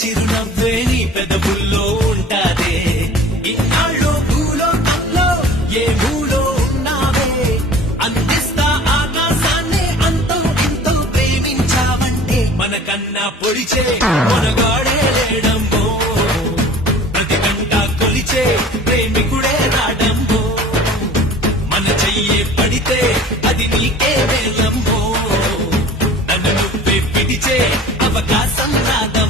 చిరునవ్వే నీ పెదవుల్లో ఉంటాదే ఇన్నాళ్ళు భూలోకంలో ఏ మూలో ఉన్నావే అందిస్తా ఆకాశాన్ని అంతో ఇంతో ప్రేమించావంటే మనకన్నా పొడిచే మనగాడే లేడమ్మో ప్రతి గంట కొలిచే ప్రేమికుడే రాడమ్మో మన చెయ్యే పడితే అది నీకే వేలమ్మో నన్ను నువ్వే పిడిచే అవకాశం రాదా